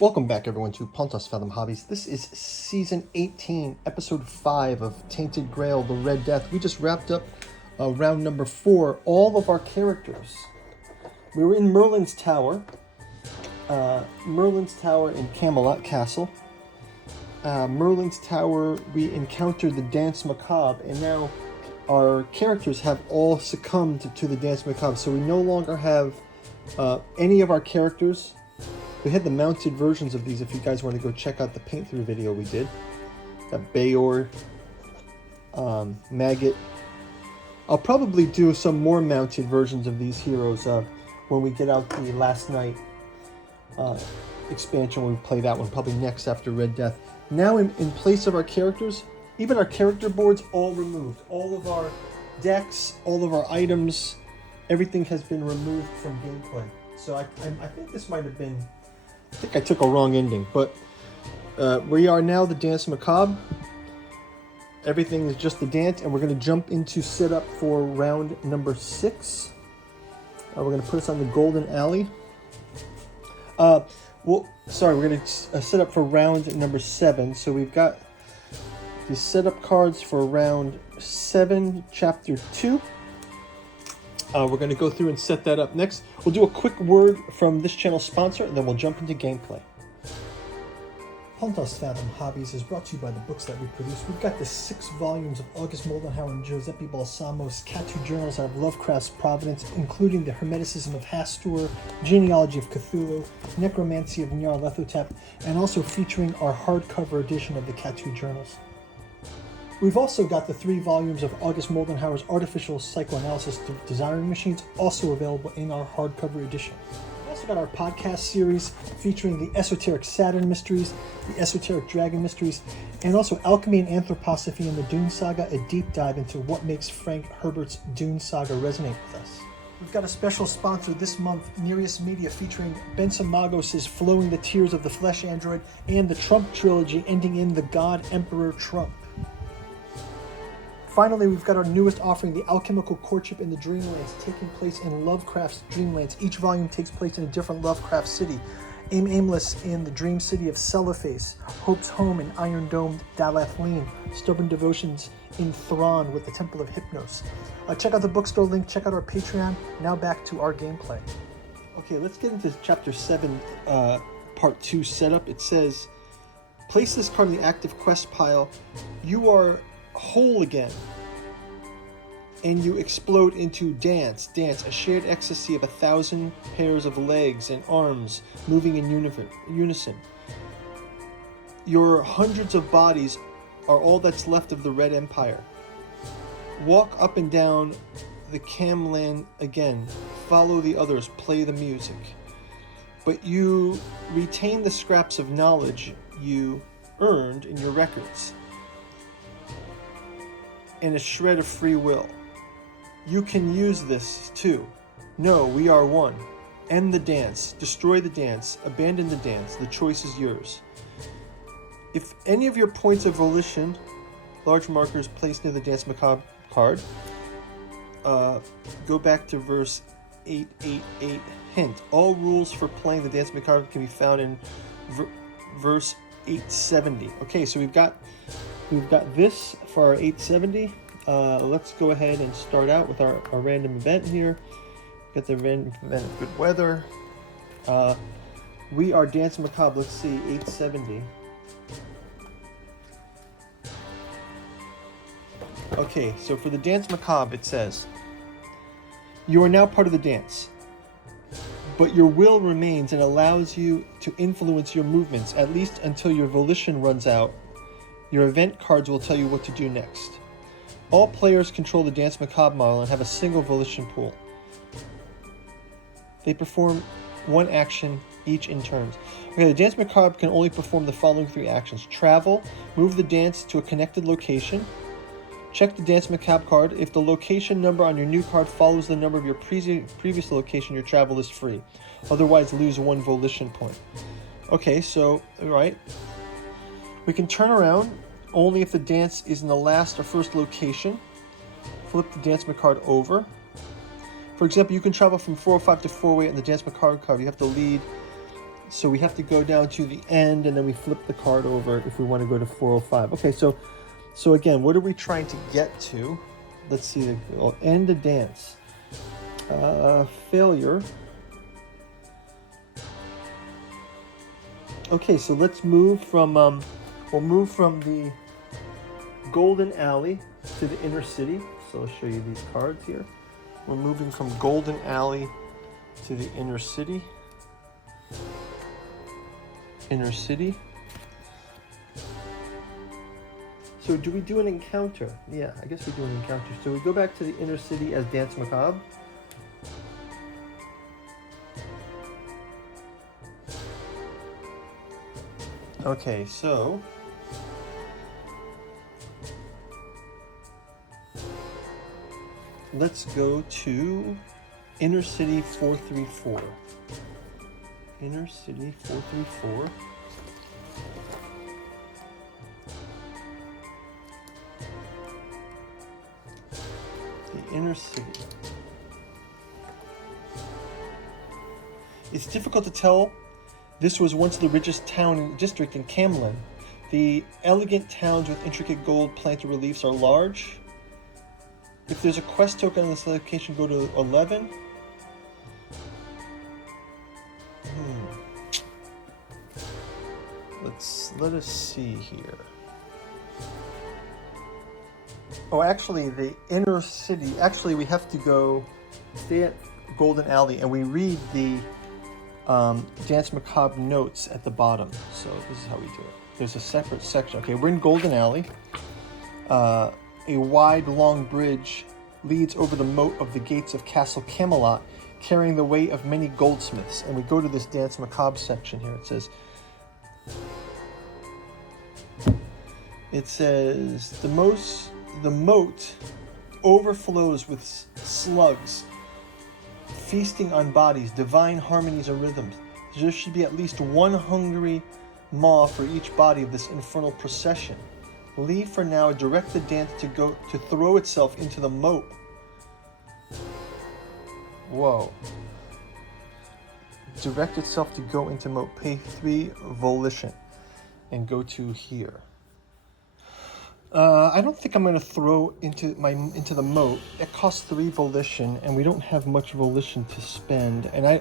Welcome back, everyone, to Pontos Fathom Hobbies. This is Season 18, Episode 5 of Tainted Grail, The Red Death. We just wrapped up round number 4. All of our characters. We were in Merlin's Tower. In Camelot Castle. Merlin's Tower, we encountered the Dance Macabre, and now our characters have all succumbed to the Dance Macabre, so we no longer have any of our characters. We had the mounted versions of these if you guys want to go check out the paint through video we did. Got Bayor, Maggot. I'll probably do some more mounted versions of these heroes when we get out the Last Night expansion. When we play that one, probably next after Red Death. Now in place of our characters, even our character boards all removed. All of our decks, all of our items, everything has been removed from gameplay. So I think this might have been... I think I took a wrong ending, but we are now the Dance Macabre. Everything is just the dance, and we're going to jump into setup for round number 6. We're going to put us on the Golden Alley. We're going to set up for round number 7. So we've got the setup cards for round 7, chapter 2. We're going to go through and set that up next. We'll do a quick word from this channel's sponsor, and then we'll jump into gameplay. Pontos Fathom Hobbies is brought to you by the books that we produce. We've got the 6 volumes of August Moldenhauer and Giuseppe Balsamo's Cat 2 journals out of Lovecraft's Providence, including the Hermeticism of Hastur, Genealogy of Cthulhu, Necromancy of Nyarlathotep, and also featuring our hardcover edition of the Cat 2 journals. We've also got the 3 volumes of August Moldenhauer's Artificial Psychoanalysis Desiring Machines, also available in our hardcover edition. We've also got our podcast series featuring the Esoteric Saturn Mysteries, the Esoteric Dragon Mysteries, and also Alchemy and Anthroposophy in the Dune Saga, a deep dive into what makes Frank Herbert's Dune Saga resonate with us. We've got a special sponsor this month, Nereus Media, featuring Benson Magos' Flowing the Tears of the Flesh Android and the Trump trilogy ending in The God Emperor Trump. Finally, we've got our newest offering, The Alchemical Courtship in the Dreamlands, taking place in Lovecraft's Dreamlands. Each volume takes place in a different Lovecraft city. Aimless in the Dream City of Cellophase, Hope's Home in Iron-Domed Dalathleen, Stubborn Devotions in Thrawn with the Temple of Hypnos. Check out the bookstore link, check out our Patreon. Now back to our gameplay. Okay, let's get into Chapter 7, Part 2 setup. It says, place this card in the active quest pile. You are whole again, and you explode into dance, a shared ecstasy of 1,000 pairs of legs and arms moving in unison. Your hundreds of bodies are all that's left of the Red Empire. Walk up and down the Camland again, follow the others, play the music. But you retain the scraps of knowledge you earned in your records, and a shred of free will. You can use this too. No, we are one. End the dance. Destroy the dance. Abandon the dance. The choice is yours. If any of your points of volition, large markers placed near the Dance Macabre card, go back to verse 888. Hint, all rules for playing the Dance Macabre can be found in verse 870. Okay, so we've got this for our 870. Let's go ahead and start out with our random event here. Got the random event of good weather. We are Dance Macabre. Let's see, 870. Okay, so for the Dance Macabre, it says, you are now part of the dance, but your will remains and allows you to influence your movements, at least until your volition runs out. Your event cards will tell you what to do next. All players control the Dance Macabre model and have a single volition pool. They perform one action each in turns. Okay, the Dance Macabre can only perform the following 3 actions. Travel, move the dance to a connected location. Check the Dance Macabre card. If the location number on your new card follows the number of your previous location, your travel is free. Otherwise, lose 1 volition point. Okay, so, alright. We can turn around only if the dance is in the last or first location. Flip the Dance Macabre over. For example, you can travel from 405 to 408 in the Dance Macabre card. You have to lead So we have to go down to the end, and then we flip the card over if we want to go to 405. Okay, so again, what are we trying to get to? Let's see, end the dance. Failure. Okay, so let's move from, we'll move from the Golden Alley to the inner city. So I'll show you these cards here. We're moving from Golden Alley to the inner city. Inner city. So do we do an encounter? Yeah, I guess we do an encounter. So we go back to the inner city as Dance Macabre. Okay, so let's go to Inner City 434. Inner City 434. The inner city. It's difficult to tell. This was once the richest town and district in Camlin. The elegant towns with intricate gold planted reliefs are large. If there's a quest token on this location, go to 11. Let us see here. Oh, actually, the inner city. Actually, we have to go stay at Golden Alley, and we read the Dance Macabre notes at the bottom. So this is how we do it. There's a separate section. Okay, we're in Golden Alley. A wide, long bridge leads over the moat of the gates of Castle Camelot, carrying the weight of many goldsmiths. And we go to this Dance Macabre section here. It says the moat overflows with slugs, feasting on bodies, divine harmonies or rhythms. There should be at least one hungry maw for each body of this infernal procession. Leave for now, direct the dance to throw itself into the moat. Whoa. Direct itself to go into moat. Pay 3 volition and go to here. I don't think I'm going to throw into the moat. It costs 3 volition, and we don't have much volition to spend. And I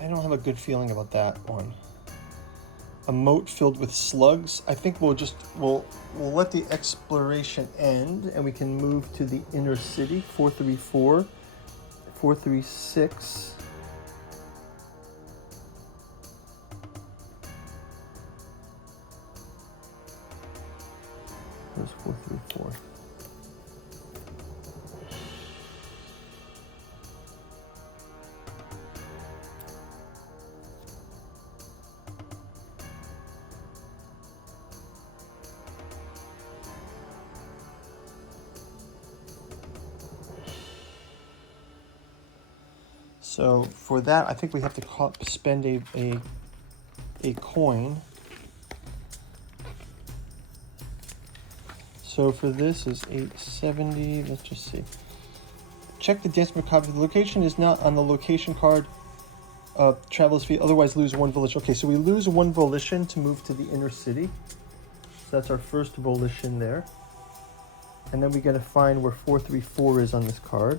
don't have a good feeling about that one. A moat filled with slugs. I think we'll let the exploration end, and we can move to the inner city. 434, 436. There's 434. So for that, I think we have to spend a coin. So for this is 870. Let's just see. Check the Dance Macabre. The location is not on the location card. Traveler's fee. Otherwise, lose 1 volition. Okay, so we lose 1 volition to move to the inner city. So that's our first volition there. And then we got to find where 434 is on this card.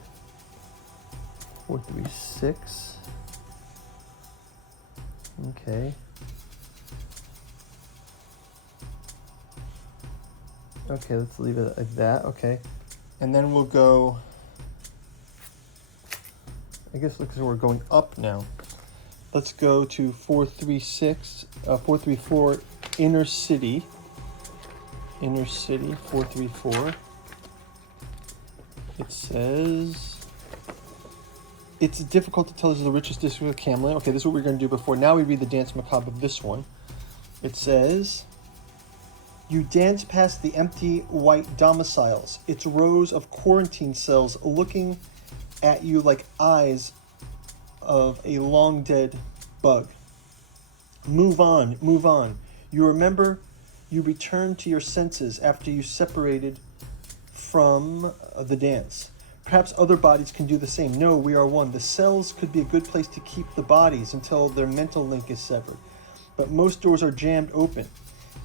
436. Okay. Okay, let's leave it like that. Okay. And then we'll go, I guess looks like we're going up now. Let's go to 434 inner city. Inner city 434. It says it's difficult to tell this is the richest district of Camlin. Okay, this is what we were going to do before. Now we read the Dance Macabre of this one. It says, you dance past the empty white domiciles, its rows of quarantine cells looking at you like eyes of a long dead bug. Move on, move on. You remember you returned to your senses after you separated from the dance. Perhaps other bodies can do the same. No, we are one. The cells could be a good place to keep the bodies until their mental link is severed. But most doors are jammed open.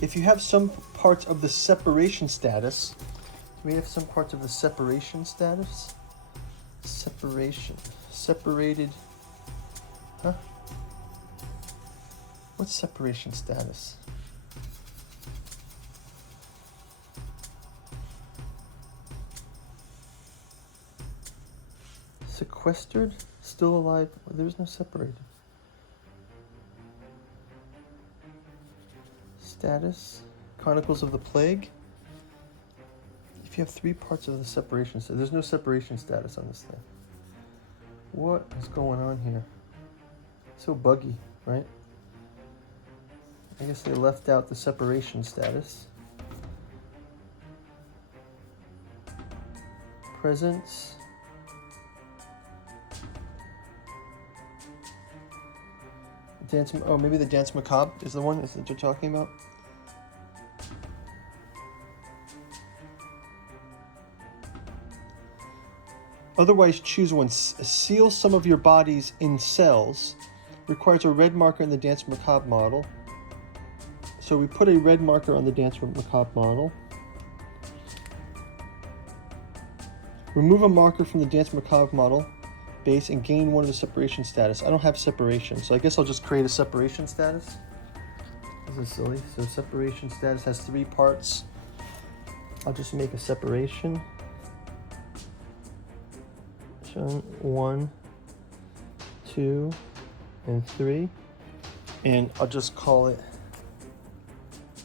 If you have some parts of the separation status, do we have some parts of the separation status? Separation. Separated. Huh? What's separation status? Sequestered? Still alive? There's no separated. Status? Chronicles of the Plague? If you have 3 parts of the separation status, there's no separation status on this thing. What is going on here? So buggy, right? I guess they left out the separation status. Presence. Dance, oh, maybe the Dance Macabre is the one that you're talking about? Otherwise, choose one. Seal some of your bodies in cells. Requires a red marker in the Dance Macabre model. So we put a red marker on the Dance Macabre model. Remove a marker from the Dance Macabre model base and gain one of the separation status. I don't have separation, so I guess I'll just create a separation status. This is silly. So separation status has 3 parts. I'll just make a separation. So 1, 2, and 3. And I'll just call it,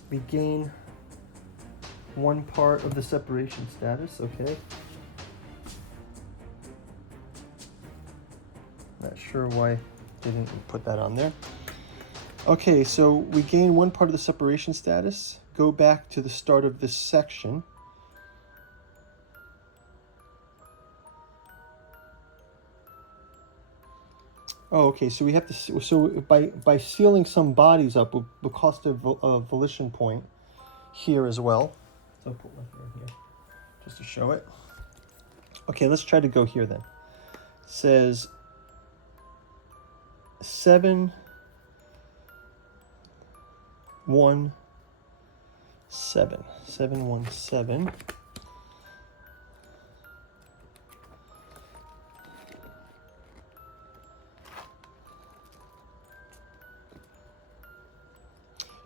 we gain 1 part of the separation status, okay? Not sure why I didn't put that on there. Okay, so we gain 1 part of the separation status. Go back to the start of this section. Oh, okay, so we have to, so by sealing some bodies up, we'll cost a volition point here as well. So I'll put one here, just to show it. Okay, let's try to go here then. It says 7, 1, 7, 7, 1, 7.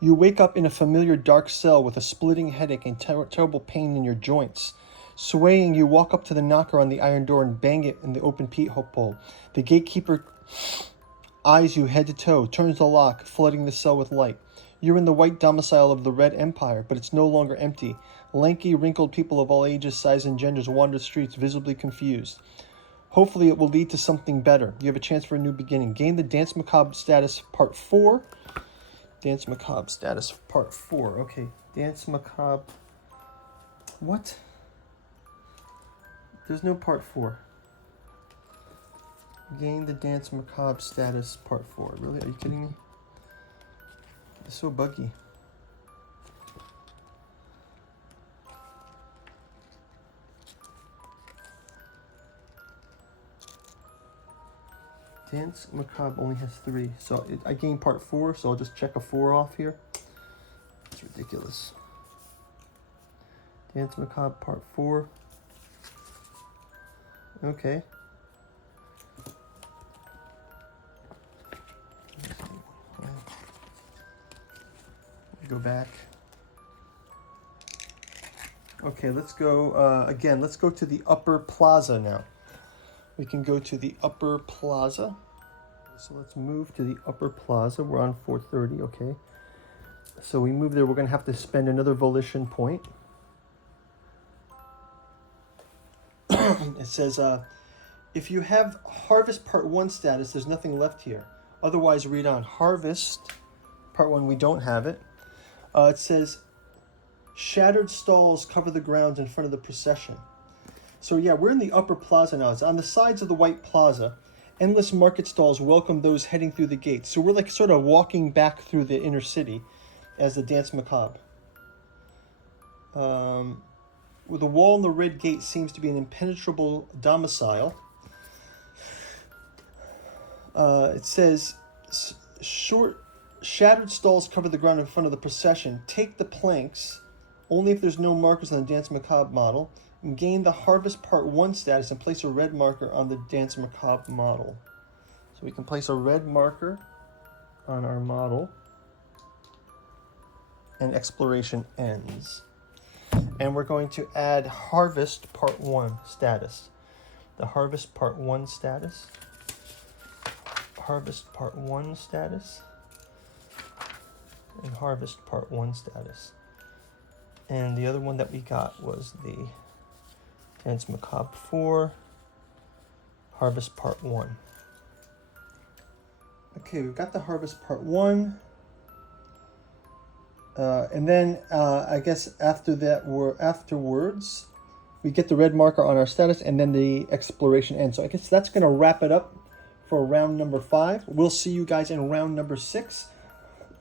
You wake up in a familiar dark cell with a splitting headache and terrible pain in your joints. Swaying, you walk up to the knocker on the iron door and bang it in the open peephole. The gatekeeper eyes you head to toe, turns the lock, flooding the cell with light. You're in the white domicile of the Red Empire, but it's no longer empty. Lanky, wrinkled people of all ages, sizes, and genders wander the streets, visibly confused. Hopefully it will lead to something better. You have a chance for a new beginning. Gain the Dance Macabre status Part 4. Dance Macabre status Part 4. Okay, Dance Macabre. What? There's no Part 4. Gain the Dance Macabre status Part 4. Really? Are you kidding me? It's so buggy. Dance Macabre only has 3, so I gained Part 4, so I'll just check a 4 off here. It's ridiculous. Dance Macabre Part 4. Okay. Go back. Okay, let's go, again, let's go to the upper plaza now. We can go to the upper plaza. So let's move to the upper plaza. We're on 430, okay. So we move there, we're gonna have to spend another volition point. It says, if you have Harvest Part 1 status, there's nothing left here. Otherwise, read on. Harvest Part 1, we don't have it. It says, shattered stalls cover the grounds in front of the procession. So yeah, we're in the upper plaza now. It's on the sides of the white plaza. Endless market stalls welcome those heading through the gates. So we're like sort of walking back through the inner city as the Dance Macabre. the wall in the red gate seems to be an impenetrable domicile. It says, short, shattered stalls cover the ground in front of the procession. Take the planks, only if there's no markers on the Dance Macabre model, and gain the Harvest Part 1 status and place a red marker on the Dance Macabre model. So we can place a red marker on our model, and exploration ends. And we're going to add Harvest Part 1 status. The Harvest Part 1 status. Harvest Part 1 status. And Harvest Part 1 status. And the other one that we got was the Dance Macabre 4. Harvest Part 1. Okay, we've got the Harvest Part 1. And then I guess after that, afterwards, we get the red marker on our status, and then the exploration ends. So I guess that's going to wrap it up for round number 5. We'll see you guys in round number 6.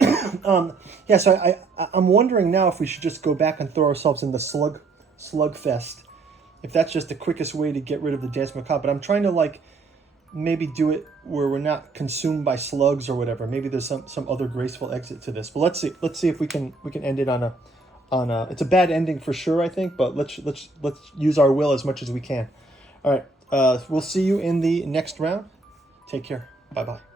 Yeah, so I'm wondering now if we should just go back and throw ourselves in the slugfest, if that's just the quickest way to get rid of the Dance Macabre. But I'm trying to like maybe do it where we're not consumed by slugs or whatever. Maybe there's some other graceful exit to this. But let's see if we can end it on a it's a bad ending for sure, I think, but let's use our will as much as we can. All right, we'll see you in the next round. Take care. Bye bye.